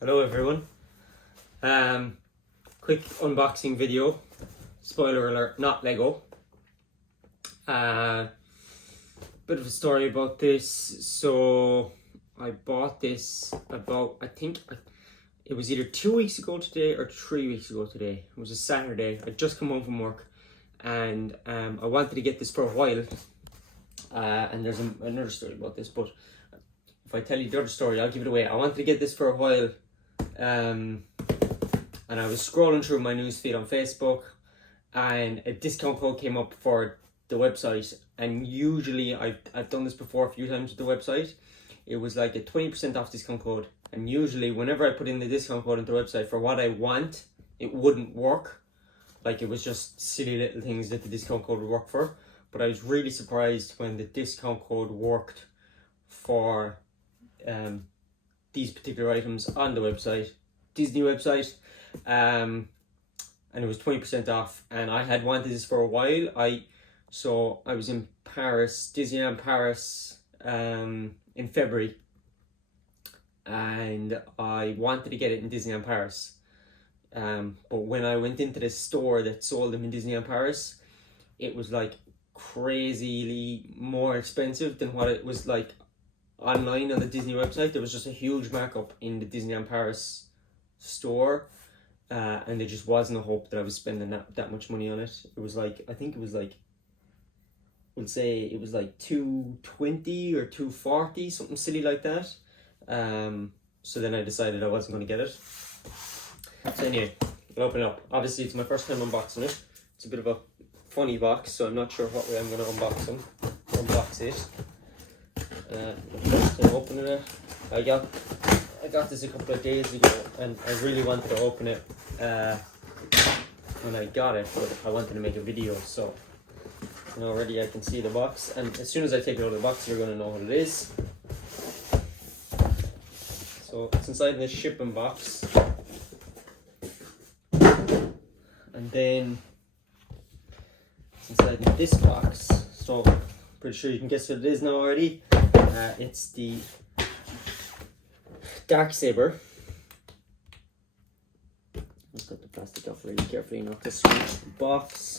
Hello everyone. Quick unboxing video. Spoiler alert, not Lego. Bit of a story about this. So I bought this I think it was either 2 weeks ago today or 3 weeks ago today. It was a Saturday. I'd just come home from work and I wanted to get this for a while. And there's another story about this, but if I tell you the other story, I'll give it away. I wanted to get this for a while. And I was scrolling through my newsfeed on Facebook and a discount code came up for the website, and usually I've done this before a few times with the website. It was like a 20% off discount code, and usually whenever I put in the discount code into the website for what I want, it wouldn't work. Like, it was just silly little things that the discount code would work for. But I was really surprised when the discount code worked for these particular items on the website, Disney website, and it was 20% off. And I had wanted this for a while. I was in Paris, Disneyland Paris, in February, and I wanted to get it in Disneyland Paris. But when I went into the store that sold them in Disneyland Paris, it was like crazily more expensive than what it was like online on the Disney website. There was just a huge markup in the Disneyland Paris store, and there just wasn't a hope that I was spending that much money on it. It was like, I think it was like, we'll say it was like $220 or $240, something silly like that. So then I decided I wasn't going to get it. So anyway, I'll open it up. Obviously it's my first time unboxing it. It's a bit of a funny box, so I'm not sure what way I'm going to unbox it. First time opening it, I got this a couple of days ago, and I really wanted to open it when I got it, but I wanted to make a video. So already I can see the box, and as soon as I take it out of the box, you're going to know what it is. So it's inside this shipping box, and then it's inside this box. So pretty sure you can guess what it is now already. It's the Darksaber. Let's cut the plastic off really carefully not to scratch the box.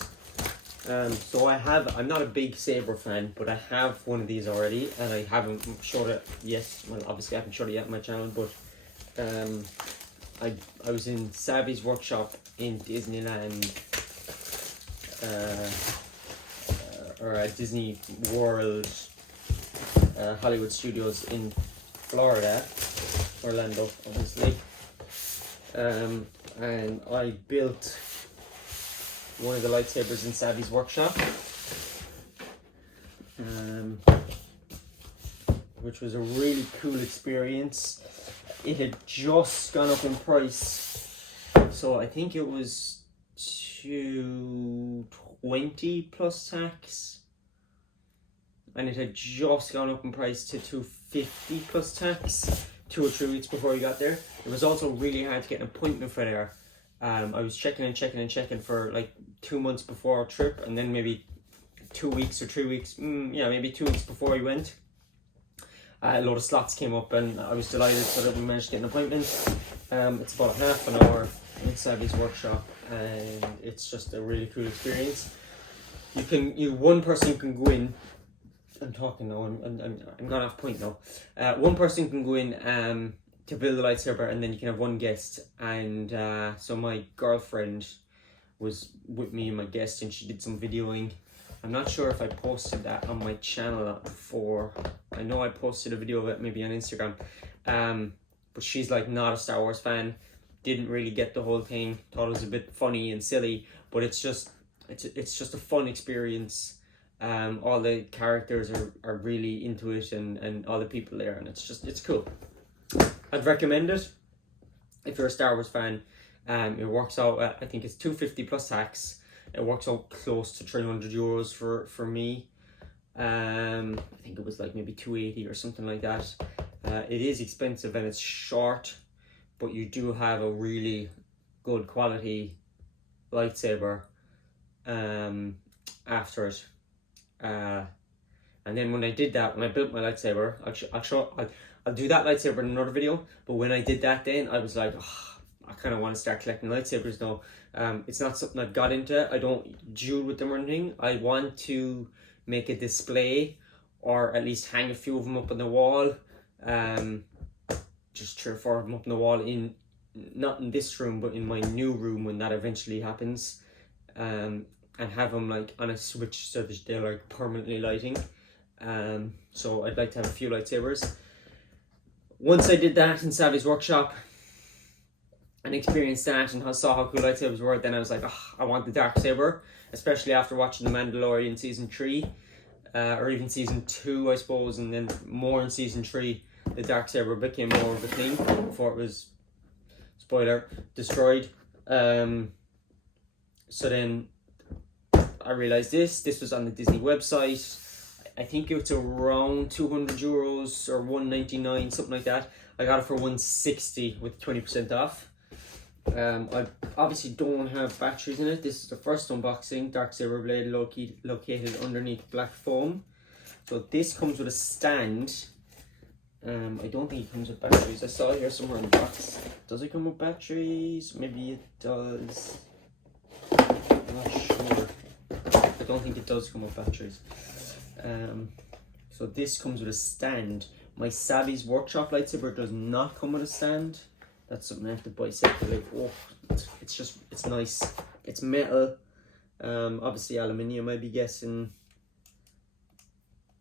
So I'm not a big Saber fan, but I have one of these already, and I haven't showed it yet. Well, obviously I haven't showed it yet on my channel, but I was in Savvy's workshop in Disneyland, or at Disney World, Hollywood Studios in Florida, Orlando, obviously. And I built one of the lightsabers in Savvy's workshop, which was a really cool experience. It had just gone up in price, so I think it was $220 plus tax, and it had just gone up in price to $250 plus tax 2 or 3 weeks before we got there. It was also really hard to get an appointment for there. I was checking for like 2 months before our trip, and then maybe 2 weeks or 3 weeks, maybe 2 weeks before we went, a load of slots came up, and I was delighted so that we managed to get an appointment. It's about half an hour in Savvy's workshop, and it's just a really cool experience. One person can go in. I'm talking now. I'm gone off point now. One person can go in to build the lightsaber, and then you can have one guest. And so my girlfriend was with me and my guest, and she did some videoing. I'm not sure if I posted that on my channel before. I know I posted a video of it maybe on Instagram. But she's like not a Star Wars fan. Didn't really get the whole thing. Thought it was a bit funny and silly, but it's just a fun experience. All the characters are really into it, and all the people there, and it's cool. I'd recommend it if you're a Star Wars fan. It works out at, I think it's $250 plus tax. It works out close to €300 for me. I think it was like maybe $280 or something like that. It is expensive and it's short, but you do have a really good quality lightsaber after it. And then when I did that, when I built my lightsaber, I'll do that lightsaber in another video, but when I did that then, I was like, oh, I kind of want to start collecting lightsabers now. It's not something I've got into. I don't duel with them or anything. I want to make a display, or at least hang a few of them up on the wall. Just 3 or 4 of them up on the wall, not in this room, but in my new room when that eventually happens. And have them like on a switch so that they're like permanently lighting. So I'd like to have a few lightsabers. Once I did that in Savvy's workshop and experienced that and saw how cool lightsabers were, then I was like, oh, I want the Darksaber, especially after watching The Mandalorian season 3, or even season 2, I suppose, and then more in season 3. The Darksaber became more of a thing before it was, spoiler, destroyed. So then I realised this was on the Disney website. I think it's around €200 or $199, something like that. I got it for $160 with 20% off. I obviously don't have batteries in it. This is the first unboxing. Darksaber blade located underneath black foam. So this comes with a stand. I don't think it comes with batteries. I saw it here somewhere in the box. Does it come with batteries? Maybe it does. I'm not sure. I don't think it does come with batteries. So this comes with a stand. My Savvy's Workshop lightsaber does not come with a stand. That's something I have to buy separately. Oh, it's nice. It's metal. Obviously aluminium, I'd be guessing.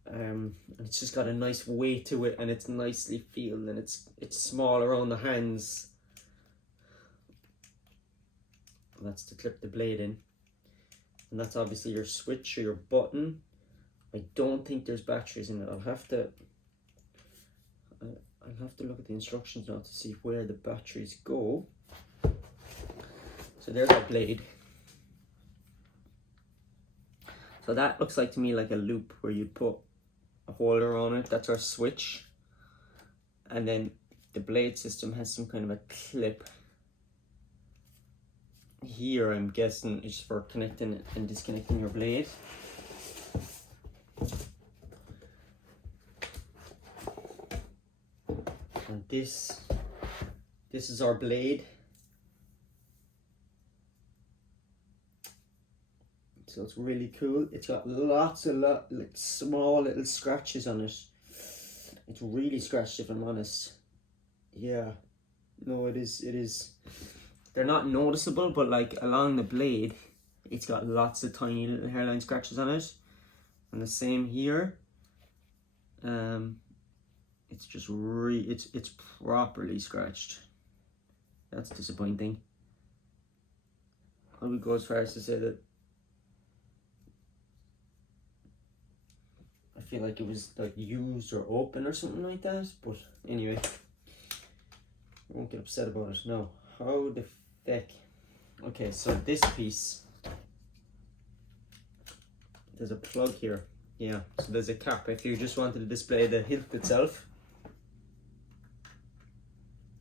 And it's just got a nice weight to it, and it's nicely filled, and it's small around the hands. That's to clip the blade in, and that's obviously your switch or your button. I don't think there's batteries in it. I'll have to look at the instructions now to see where the batteries go. So there's our blade. So that looks like to me like a loop where you put a holder on it. That's our switch. And then the blade system has some kind of a clip. Here I'm guessing is for connecting and disconnecting your blade. And this is our blade. So it's really cool. It's got like small little scratches on it. It's really scratched, if I'm honest. Yeah, no, it is. They're not noticeable, but like along the blade, it's got lots of tiny little hairline scratches on it. And the same here. It's just it's properly scratched. That's disappointing. I would go as far as to say that I feel like it was like used or open or something like that. But anyway, I won't get upset about it. No, how the feck? Okay, so this piece, there's a plug here. Yeah, so there's a cap if you just wanted to display the hilt itself.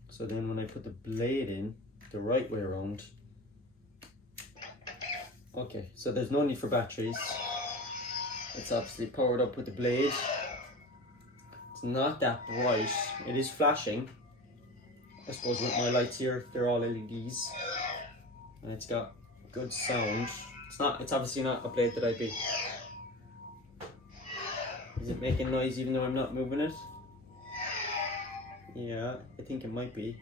So then when I put the blade in the right way around, okay, so there's no need for batteries. It's obviously powered up with the blade. It's not that bright. It is flashing. I suppose with my lights here, they're all LEDs. And it's got good sound. It's obviously not a blade that I'd be. Is it making noise even though I'm not moving it? Yeah, I think it might be.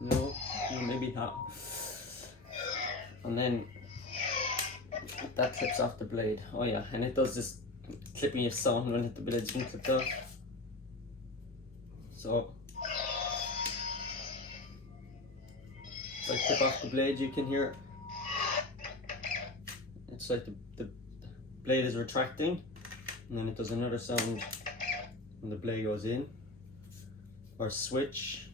No, maybe not. And then that clips off the blade. Oh yeah, and it does this clipping sound when the blade's been clipped off. So if I clip off the blade, you can hear it's like the blade is retracting, and then it does another sound when the blade goes in. Or switch.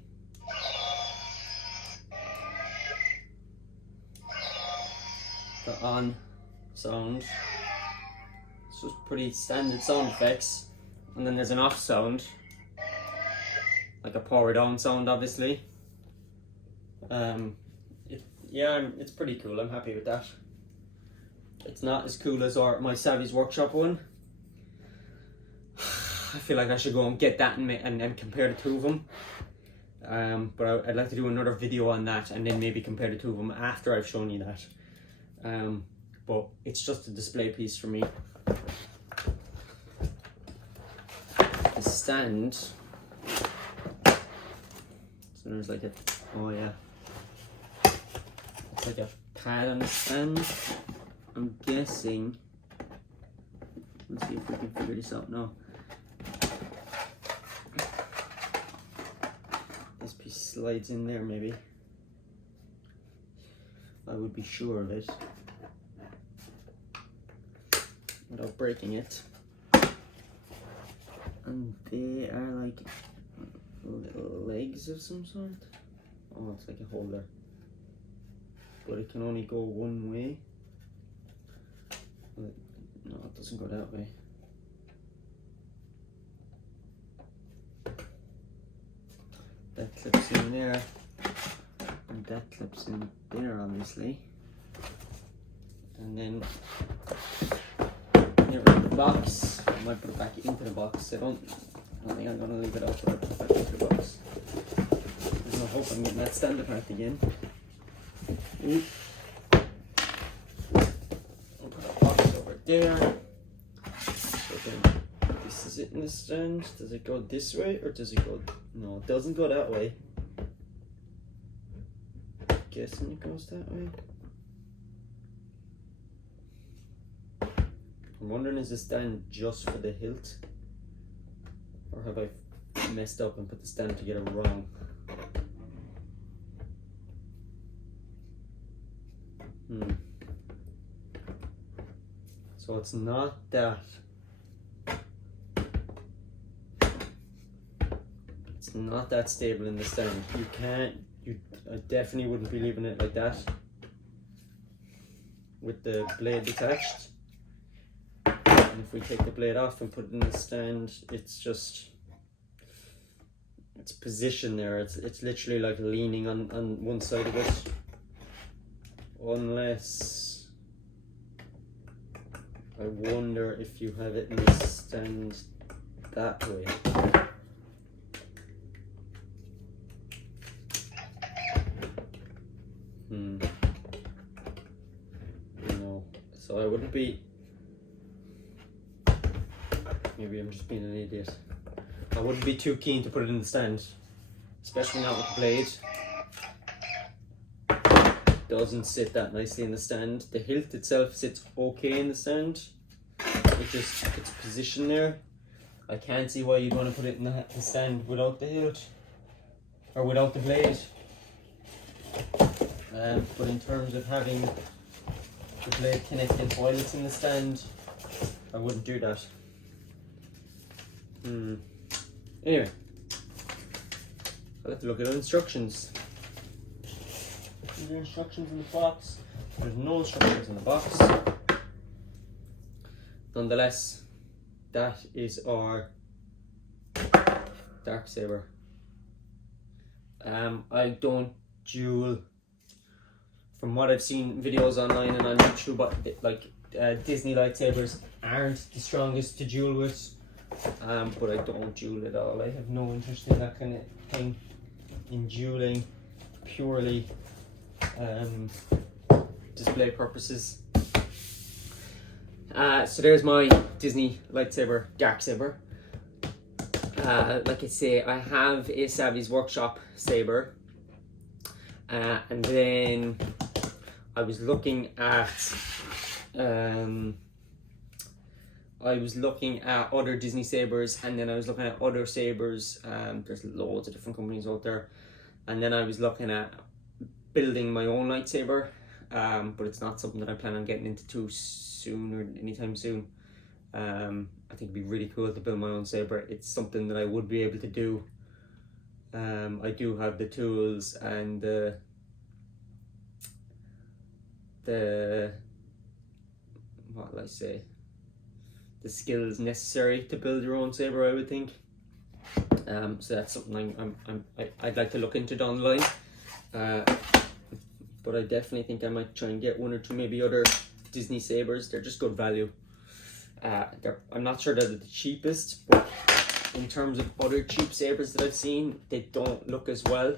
The on sound. It's just pretty standard sound effects. And then there's an off sound, like a power down sound, obviously. It's pretty cool. I'm happy with that. It's not as cool as my Savvy's Workshop one. I feel like I should go and get that and compare the two of them. But I'd like to do another video on that and then maybe compare the two of them after I've shown you that. But it's just a display piece for me. The stand. So there's like a, oh yeah. It's like a pad on the stand. I'm guessing. Let's see if we can figure this out now. This piece slides in there maybe. I would be sure of it without breaking it. And they are like little legs of some sort. Oh, it's like a holder. But it can only go one way. No, it doesn't go that way. That clips in there, and that clips in there, obviously. And then get rid of the box. I might put it back into the box. I don't think I'm gonna leave it out, but I'll put it back into the box. There's no hope I'm getting that stand apart again. I'll put a box over there. So then this is it in the stand. Does it go this way or does it go? No, it doesn't go that way. I'm guessing it goes that way. I'm wondering, is the stand just for the hilt? Or have I messed up and put the stand together wrong? So it's not that. It's not that stable in the stand. I definitely wouldn't be leaving it like that with the blade detached. And if we take the blade off and put it in the stand, it's positioned there. It's literally like leaning on one side of it. Unless, I wonder if you have it in the stand that way. No, so I wouldn't be. Maybe I'm just being an idiot. I wouldn't be too keen to put it in the stand, especially not with the blade. Doesn't sit that nicely in the stand. The hilt itself sits okay in the stand. It's positioned there. I can't see why you'd want to put it in the stand without the hilt or without the blade. But in terms of having the blade connected while it's in the stand, I wouldn't do that. Anyway, I'll have to look at the instructions. Are there instructions in the box? There's no instructions in the box. Nonetheless, that is our Darksaber. I don't duel. From what I've seen videos online and on YouTube, like Disney lightsabers aren't the strongest to duel with. But I don't duel at all. I have no interest in that kind of thing. In dueling, purely display purposes. So there's my Disney lightsaber, Darksaber. Like I say, I have a Savvy's Workshop saber, and then I was looking at other Disney sabers, and then I was looking at other sabers. There's loads of different companies out there, and then I was looking at building my own lightsaber, but it's not something that I plan on getting into too soon or anytime soon. I think it'd be really cool to build my own saber. It's something that I would be able to do. I do have the tools and the what will I say? The skills necessary to build your own saber, I would think. So that's something I'd like to look into down the line. But I definitely think I might try and get one or two maybe other Disney sabers. They're just good value. I'm not sure that they're the cheapest, but in terms of other cheap sabers that I've seen, they don't look as well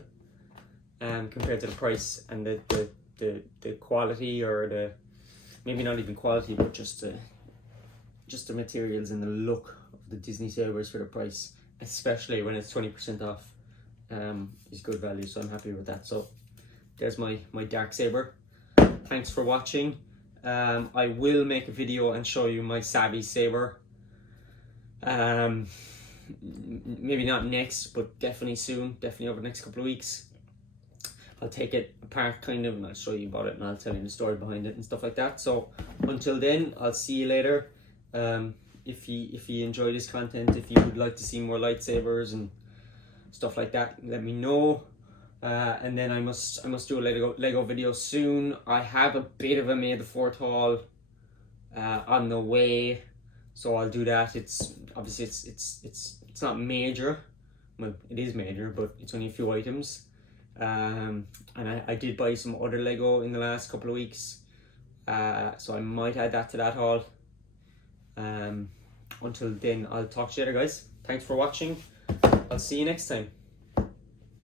compared to the price and the quality, or the, maybe not even quality, but just the materials and the look of the Disney sabers for the price, especially when it's 20% off, is good value. So I'm happy with that. So there's my dark saber. Thanks for watching. I will make a video and show you my Savvy saber. Maybe not next, but definitely soon, definitely over the next couple of weeks. I'll take it apart kind of, and I'll show you about it, and I'll tell you the story behind it and stuff like that. So until then, I'll see you later. If you enjoy this content, if you would like to see more lightsabers and stuff like that, let me know. And then I must do a Lego video soon. I have a bit of a May the 4th haul on the way, so I'll do that. It's obviously it's not major. Well, it is major, but it's only a few items. And I did buy some other Lego in the last couple of weeks, so I might add that to that haul. Until then, I'll talk to you later, guys. Thanks for watching. I'll see you next time.